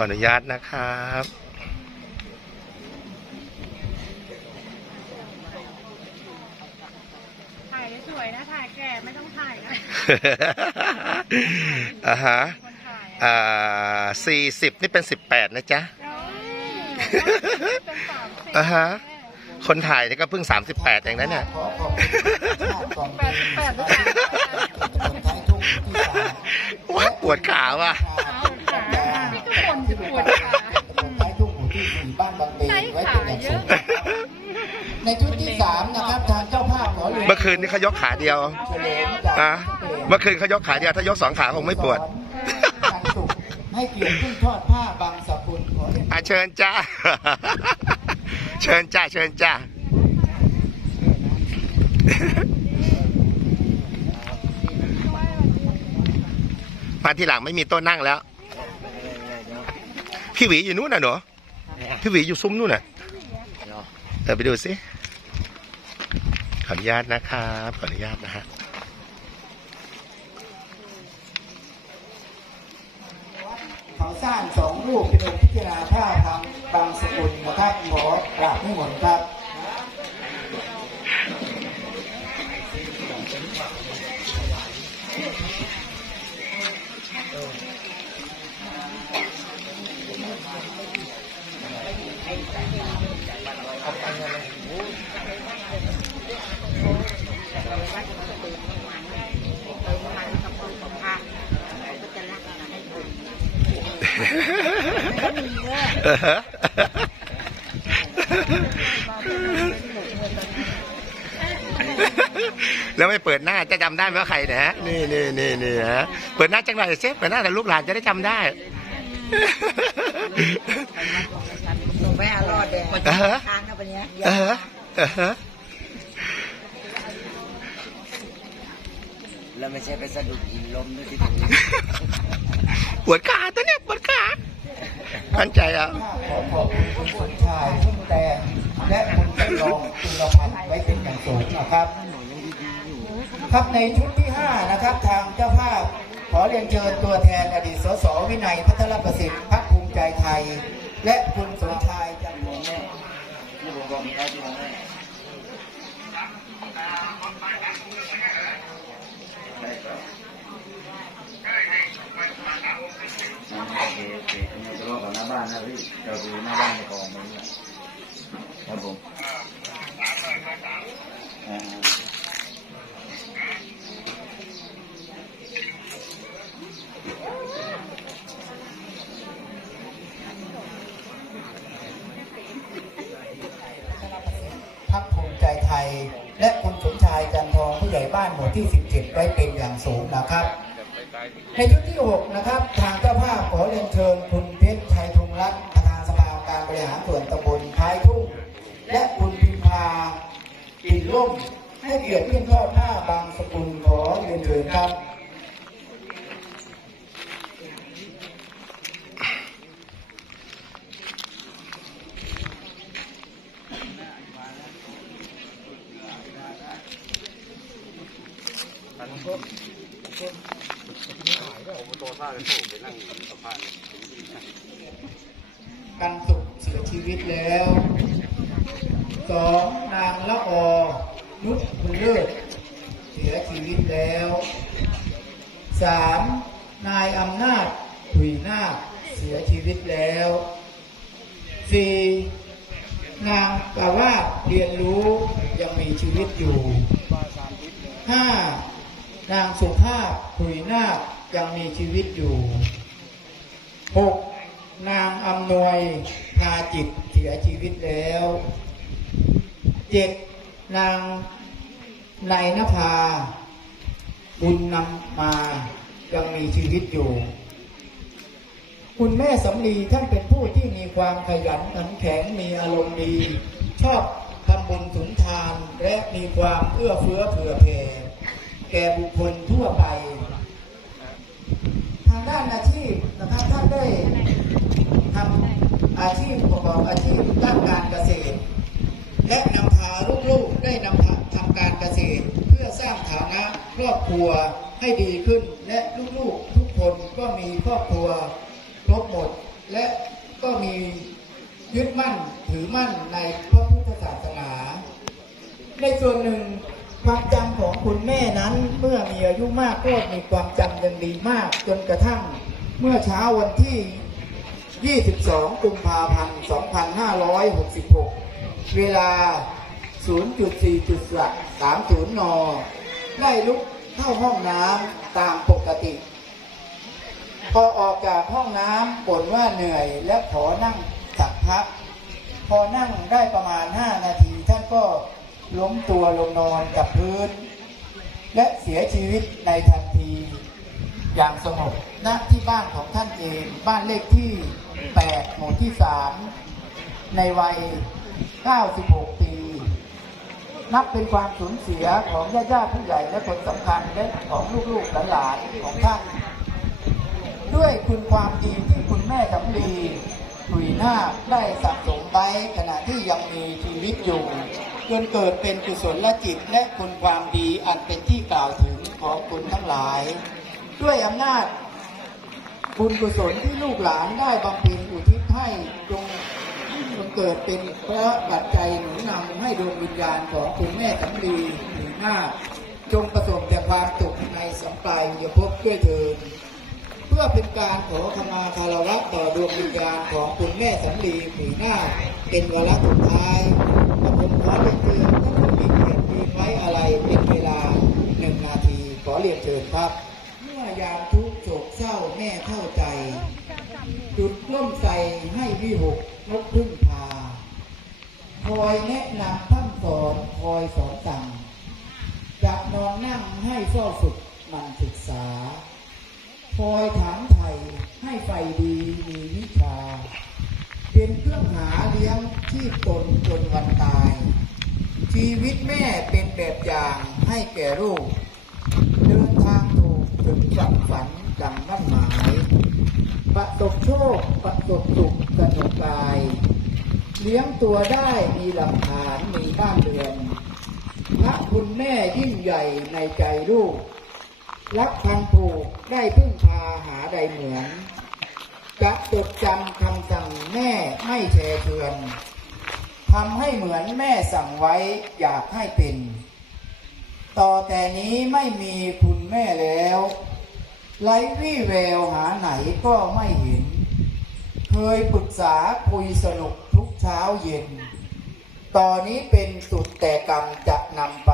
ออนุญาตนะครับถ่ายสวยนะถ่ายแก่ไม่ต้องถ่ายนะอ่าฮะคนถ่ายอ่าสี่สิบนี่เป็นสิบแปดนะจ๊ะเป็นสามสิบอ่าฮะคนถ่ายนี่ก็เพิ่งสามสิบแปดเองนะเนี่ยขอขอบคุณกองแปดสิบแปดหรือเปล่าตำบลท้ายทุ่งที่สามว้าปวดขาว่ะ ในชุดที่สามนะครับทางเจ้าภาพขอเรียนเมื่อคืนนี่เขายกขาเดียวเฉลิมจากอะเมื่อคืนเขายกขาเดียวถ้ายกสองขาคงไม่ปวดการสุขให้เกียรติขึ้นทอดผ้าบางสกุลขอเรียนอะเชิญจ้า เชิญจ้า เชิญจ้า มาทีหลังไม่มีโต๊ะนั่งแล้ว พี่หวีอยู่นู้นน่ะหนูพี่หวีอยู่ซุ้มนู้นน่ะเออไปดูสิข ออนุญาตนะครับขออนุญาตนะฮะเขาสร้างสองรูปเป็นองค์พิจารณาผ้าทางบางสกุลนะครับขอกราบให้หมดครับ แล้วไม่เปิดหน้าจะจำได้ไหมว่าใครนะฮะนี่นี่นี่นี่ฮะเปิดหน้าจังหน่อยเซฟเปิดหน้าแต่ลูกหลานจะได้จำได้หนูไม่อรอดเลยเออทางนะปัญญาเออเออแล้วไม่ใช่ไปสะดุดหินล้มด้วยที่ตรงนี้ ปวดขาตัวเนี้ยปวดขามั่นใจอะขอขอบคุณคุณสมชายพุ่มแดงและคุณจำลองจุลพันไว้เป็นอย่างสูงนะครับ ครับในชุดที่ 5 นะครับ ทางเจ้าภาพ ขอเรียนเชิญตัวแทนอดีตสสวินัยพัทรประสิทธิ์พรรคภูมิใจไทย และคุณสมชายจันทร์หลวงที่บอกมีได้ที่ผมได้ได้ครับโอเคโอเคไม่ทะเลานนะพี่เราดูหน้าบ้านในกองมันเนี่ยครับผมพรรคภูมิใจไทย และคุณสมชายจันทองผู้ใหญ่บ้านหมู่ที่ 17 ไว้เป็นอย่างสูงนะครับ ในชุดที่ 6 นะครับ ทางเจ้าภาพขอเรียนเชิญคุณ ริหารส่วนตำบลท้ายทุ่ง และคุณพิมพาปิ่นร่มให้เกียรติขึ้นทอดผ้าบางสกุลขอเรียนเชิญครับกันสุ สียชีวิตแล้วสองนางละออนุชบุญเลิศเสียชีวิตแล้วสามนายอำนาจถุยนาคเสียชีวิตแล้วสี่นางกาว่าเรียนรู้ยังมีชีวิตอยู่ห้านางสุภาพถุยนาคยังมีชีวิตอยู่หกนางอำนวย พาจิตเสียชีวิตแล้วเจ็ดนางนายนภา บุญนำมายังมีชีวิตอยู่ คุณแม่สำลีท่านเป็นผู้ที่มีความขยันขันแข็งมีอารมณ์ดี ชอบทำบุญสุนทานและมีความเอื้อเฟื้อเผื่อแผ่แก่บุคคลทั่วไป ทางด้านอาชีพนะครับท่านได้ทำ อาชีพประกอบอาชีพด้านการเกษตร และนำพาลูกๆได้นำทำการเกษตร เพื่อสร้างฐานะครอบครัวให้ดีขึ้น และลูกๆทุกคนก็มีครอบครัวครบหมด และก็มียึดมั่นถือมั่นในพระพุทธศาสนา ในส่วนหนึ่งความจำของคุณแม่นั้นเมื่อมีอายุมากก็มีความจำยังดีมากจนกระทั่ง เมื่อเช้าวันที่ 22 กุมภาพันธ์ 2566 เวลา 0.4.30 น ได้ลุกเข้าห้องน้ำตามปกติ พอออกจากห้องน้ำบ่นว่าเหนื่อยและขอนั่งสักพัก พอนั่งได้ประมาณ 5 นาที ท่านก็ล้มตัวลงนอนกับพื้น และเสียชีวิตในทันทีอย่างสงบณที่บ้านของท่านเอง บ้านเลขที่ 8 หมู่ที่ 3 ในวัย 96 ปี นับเป็นความสูญเสียของญาติญาติผู้ใหญ่และคนสำคัญและของลูกๆหลานๆของท่าน ด้วยคุณความดีที่คุณแม่สำลีหุยนาได้สะสมไว้ขณะที่ยังมีชีวิตอยู่จนเกิดเป็นกุศลจิตและคุณความดีอันเป็นที่กล่าวถึงของคุณทั้งหลาย ด้วยอำนาจ บุญกุศลที่ลูกหลานได้บำเพ็ญอุทิศให้จงจงเกิดเป็นพระปัจจัยหนุนนำให้ดวงวิญญาณของคุณแม่สำลีหรือหน้าจงประสบแต่ความสุขในสัมปรายยภพด้วยเถิดเพื่อเป็นการขอขมาคารวะต่อดวงวิญญาณของคุณแม่สำลีผีหน้าเป็นวาระสุดท้ายกระผมขอเรียนเชิญท่านผู้มีเกียรติยืนไว้อะไรเป็นเวลาหนึ่งนาทีขอเรียนเชิญครับ เมื่อยามทุก เศร้าแม่เข้าใจ จุดร่มใส่ให้วิหกนกพึ่งพา คอยแนะนำท่านสอนคอยสอนสั่งจะนอนนั่งให้เฝ้าฝึกมันศึกษา คอยถามไทยให้ไฟดีมีวิชา เป็นเครื่องหาเลี้ยงชีพตนจนวันตาย ชีวิตแม่เป็นแบบอย่างให้แก่ลูก เดินทางถูกถึงฝันฝัน ดังมั่นหมาย ประสบโชคประสบสุขสนุกกาย เลี้ยงตัวได้มีหลักฐานมีบ้านเรือน พระคุณแม่ยิ่งใหญ่ในใจลูก รักพันผูกได้พึ่งพาหาใดเหมือน จะจดจำคำสั่งแม่ไม่แชร์เชือนทำให้เหมือนแม่สั่งไว้อยากให้เป็น ต่อแต่นี้ไม่มีคุณแม่แล้ว ไร้วี่แววหาไหนก็ไม่เห็น เคยปรึกษาคุยสนุกทุกเช้าเย็น ตอนนี้เป็นสุดแต่กรรมจะนำไป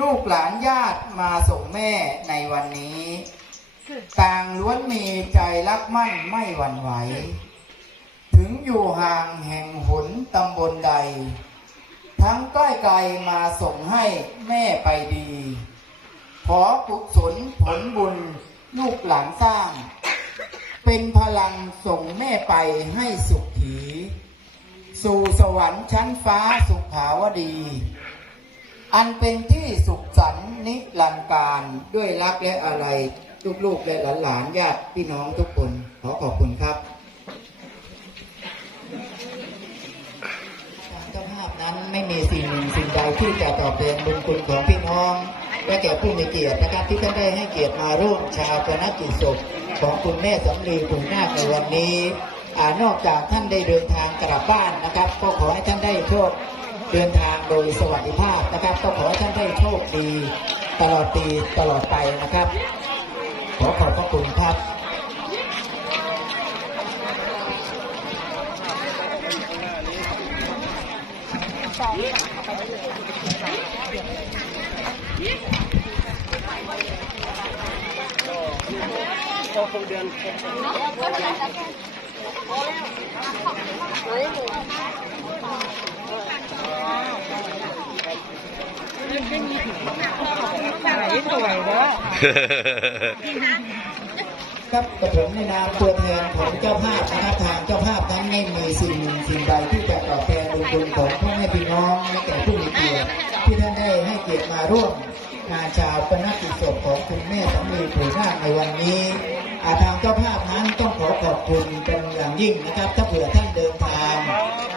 ลูกหลานญาติมาส่งแม่ในวันนี้ ต่างล้วนมีใจรักมั่นไม่หวั่นไหว ถึงอยู่ห่างแห่งหนตำบลใด ทั้งใกล้ไกลมาส่งให้แม่ไปดี ขอกุศลผลบุญลูกหลานสร้าง เป็นพลังส่งแม่ไปให้สุขถี สู่สวรรค์ชั้นฟ้าสุขาวดี อันเป็นที่สุขสันนิรันดร์การด้วยรักและอะไรลูกๆและหลานๆญาติพี่น้องทุกคน ขอขอบคุณครับการเจ้าภาพนั้นไม่มีสิ่งหนึ่งสิ่งใดที่จะตอบแทนบุญคุณของพี่น้อง และแก่ผู้มีเกียรตินะครับที่ท่านได้ให้เกียรติมาร่วมชาปนกิจศพของคุณแม่สำลีขุนนาคในวันนี้อนอกจากท่านได้เดินทางกลับบ้านนะครับ ก็ขอให้ท่านได้โชคเดินทางโดยสวัสดิภาพนะครับ ก็ขอให้ท่านได้โชคดีตลอดปีตลอดไปนะครับ ขอขอบพระคุณครับ ครับกระผมในนามตัวแทนของเจ้าภาพนะครับทางเจ้าภาพนั้นไม่มีสิ่งสิ่งใดที่จะตอบแทนบุญคุณของพ่อแม่พี่น้องและแก่ผู้มีเกียรติที่ท่านได้ให้เกียรติมาร่วมงานชาวปนกิจศพของคุณแม่สามีผู้นาคในวันนี้ ทางเจ้าภาพนั้นต้องขอขอบคุณเป็นอย่างยิ่งนะครับ ถ้าเผื่อท่านเดินทาง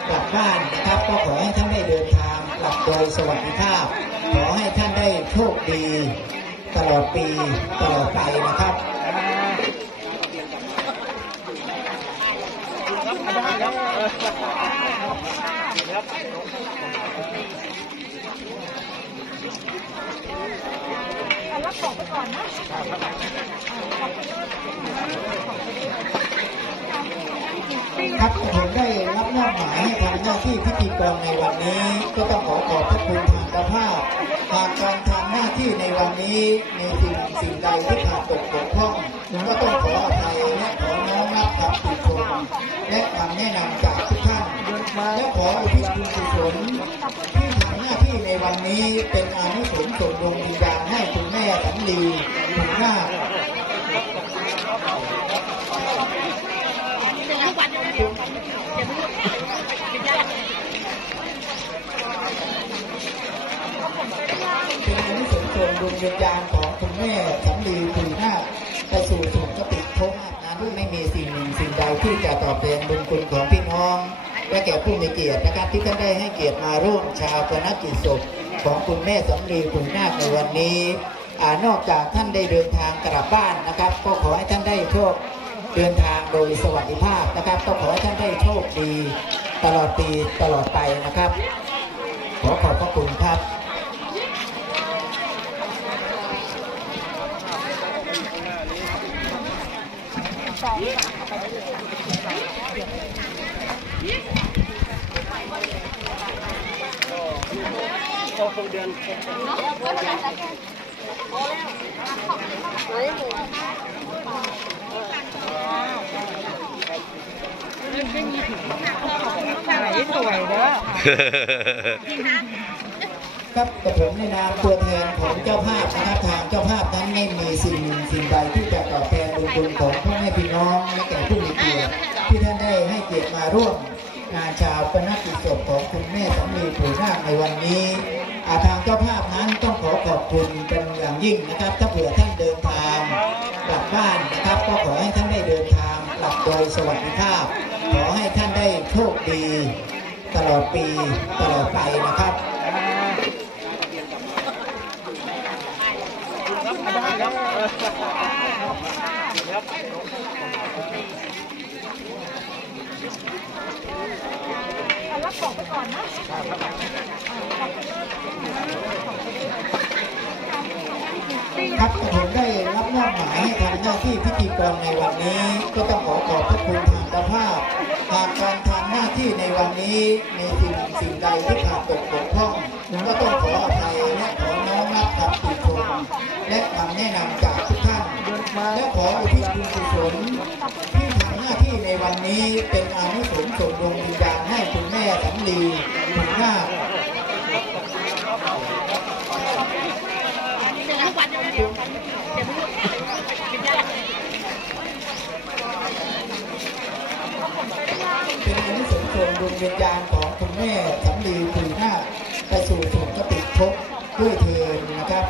กลับบ้านนะครับ ก็ขอให้ท่านได้เดินทางกลับโดยสวัสดิภาพ ขอให้ท่านได้โชคดีตลอดปีตลอดไปนะครับครับ ผมได้รับมอบหมายให้ทำหน้าที่พิธีกรในวันนี้ ก็ต้องขอขอบพระคุณทางเจ้าภาพหากการทำหน้าที่ในวันนี้ในสิ่งสิ่งใดที่ขาดตกบกพร่อง ก็ต้องขออภัยและขอน้อมรับคำติชมและคำแนะนำจากทุกท่าน และขออุทิศบุญกุศลที่ทำหน้าที่ในวันนี้เป็นอานิสงส์ส่งดวงวิญญาณให้คุณแม่สันลีถึงหน้าเป็นอนุสงส์ส่วนดวงวิญญาณของคุณแม่สำลีคุยหน้าไปสู่สุคติภพนั้นไม่มีสิ่งหนึ่งสิ่งใดที่จะตอบแทนบุญคุณของ ผู้มีเกียรตินะครับที่ท่านได้ให้เกียรติมาร่วมชาวพนักกิจศพของคุณแม่สำลีคุณนาคในวันนี้อนอกจากท่านได้เดินทางกลับบ้านนะครับ ก็ขอให้ท่านได้โชคเดินทางโดยสวัสดิภาพนะครับ ก็ขอให้ท่านได้โชคดีตลอดปีตลอดไปนะครับ ขอขอบพระคุณครับ ครับกับผมในนามตัวแทนของเจ้าภาพนะครับทางเจ้าภาพนั้นไม่มีสิ่งสิ่งใดที่จะตอบแทนบุญคุณของพ่อแม่พี่น้องและแก่ผู้มีเกียรติที่ท่านได้ให้เกียรติมาร่วมงานชาวปนักิจศพของคุณแม่สามีผู้นาคในวันนี้ ทางเจ้าภาพนั้นต้องขอขอบคุณเป็นอย่างยิ่งนะครับ ถ้าเผื่อท่านเดินทางกลับบ้านนะครับ ก็ขอให้ท่านได้เดินทางกลับโดยสวัสดิภาพ ขอให้ท่านได้โชคดี ตลอดปีตลอดไปนะครับผมได้รับมอบหมายให้ทำหน้าที่พิธี กรในวันนี้ก็ต้องขอขอบพระคุณทางเจ้าภาพหากการทำหน้าที่ในวันนี้ในสิ่งสิ่งใดที่ขาดตกบกพร่องก็ต้องขออภัยและขอน้อมรับคำติชมและคำแนะนำจากทุกท่านและขออุทิศบุญกุศลที่ทำหน้าที่ในวันนี้เป็นอานิสงส์ส่งดวงวิญญาณให้คุณแม่สำลีถึงหน้าคเป็นอนุสงส์ส่ วิญญาณของคุณแม่สำลีคุยนาคไปสู่สุคติภพด้วยเทินนะครับ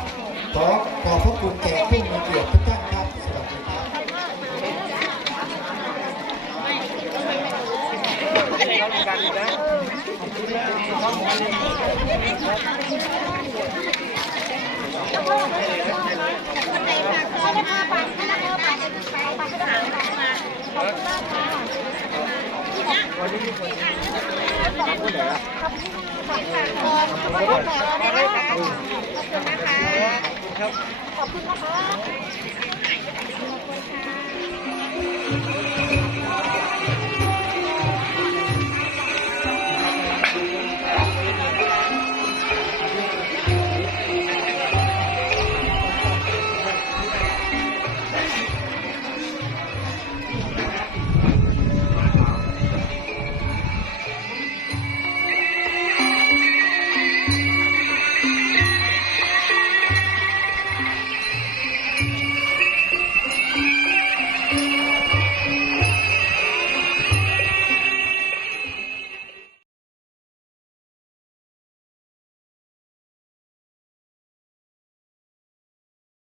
ขอขอบพระคุณแก่ผู้มีเกียรติทุกท่านครับสวัสดีครับ ขอบคุณนะคะ